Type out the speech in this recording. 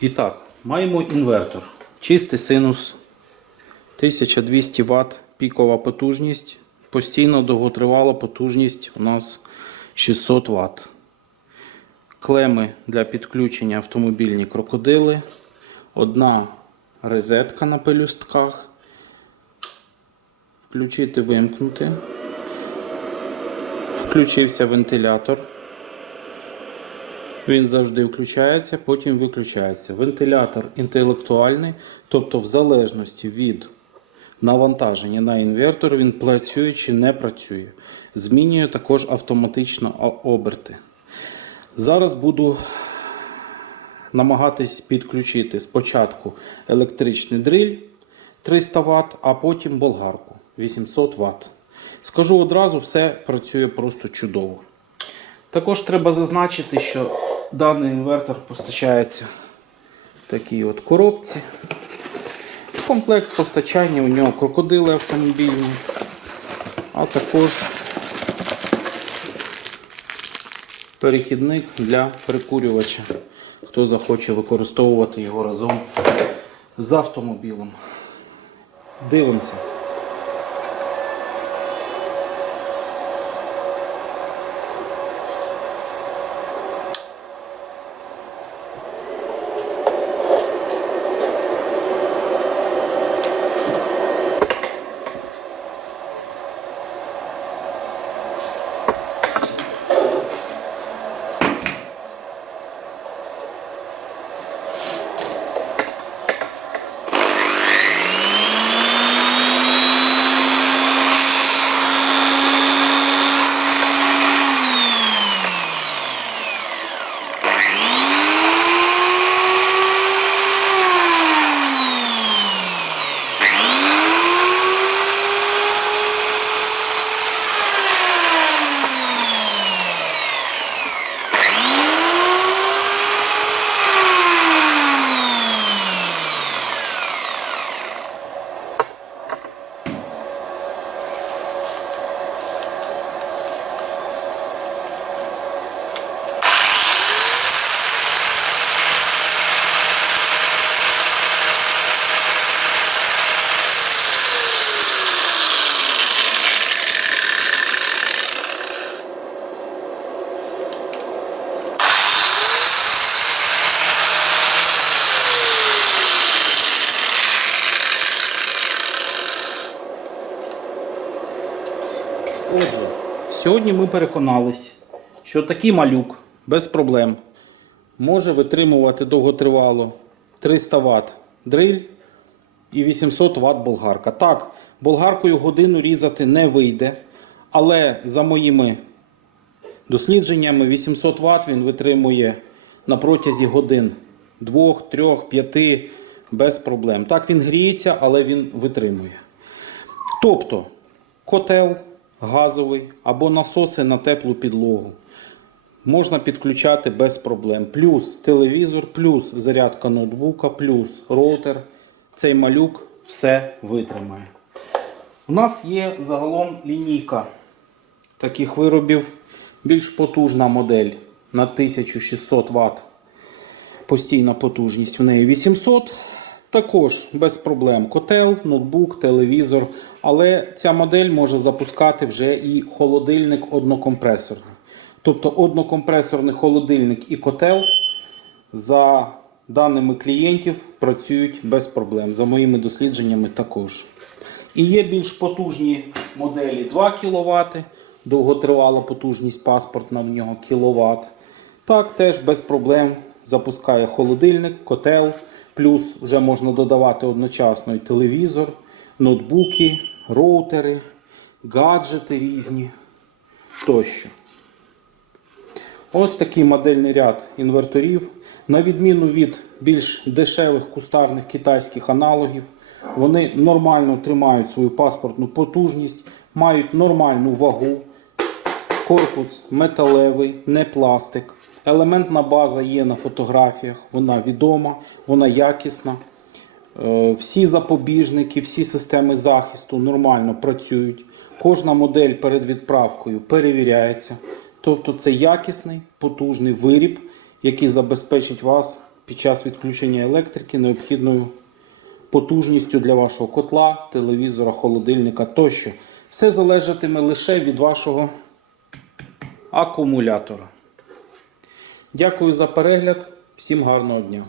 І так, маємо інвертор. Чистий синус 1200 Вт пікова потужність. Постійно довготривала потужність у нас 600 Вт. Клеми для підключення автомобільні крокодили. Одна розетка на пелюстках. Включити, вимкнути. Включився вентилятор. Він завжди включається, потім виключається. Вентилятор інтелектуальний, тобто в залежності від навантаження на інвертор він працює чи не працює. Змінює також автоматично оберти. Зараз буду намагатись підключити спочатку електричний дриль 300 Вт, а потім болгарку 800 Вт. Скажу одразу, все працює просто чудово. Також треба зазначити, що даний інвертор постачається в такій от коробці. Комплект постачання у нього крокодили автомобільні, а також перехідник для прикурювача, хто захоче використовувати його разом з автомобілем. Дивимося. Отже, сьогодні ми переконались, що такий малюк без проблем може витримувати довготривало 300 Вт дриль і 800 Вт болгарка. Так, болгаркою годину різати не вийде, але за моїми дослідженнями 800 Вт він витримує на протязі годин 2, 3, 5 без проблем. Так він гріється, але він витримує. Тобто котел газовий або насоси на теплу підлогу можна підключати без проблем. Плюс телевізор, плюс зарядка ноутбука, плюс роутер. Цей малюк все витримає. У нас є загалом лінійка таких виробів, більш потужна модель на 1600 Вт. Постійна потужність в неї 800. Також без проблем котел, ноутбук, телевізор. Але ця модель може запускати вже і холодильник однокомпресорний. Тобто однокомпресорний холодильник і котел за даними клієнтів працюють без проблем. За моїми дослідженнями також. І є більш потужні моделі 2 кВт, довготривала потужність паспортна в нього кВт. Так, теж без проблем запускає холодильник, котел, плюс вже можна додавати одночасно і телевізор, ноутбуки, роутери, гаджети різні тощо. Ось такий модельний ряд інверторів. На відміну від більш дешевих кустарних китайських аналогів, вони нормально тримають свою паспортну потужність, мають нормальну вагу, корпус металевий, не пластик. Елементна база є на фотографіях, вона відома, вона якісна. Е, Всі запобіжники, всі системи захисту нормально працюють. Кожна модель перед відправкою перевіряється. Тобто це якісний, потужний виріб, який забезпечить вас під час відключення електрики необхідною потужністю для вашого котла, телевізора, холодильника тощо. Все залежатиме лише від вашого акумулятора. Дякую за перегляд. Всім гарного дня!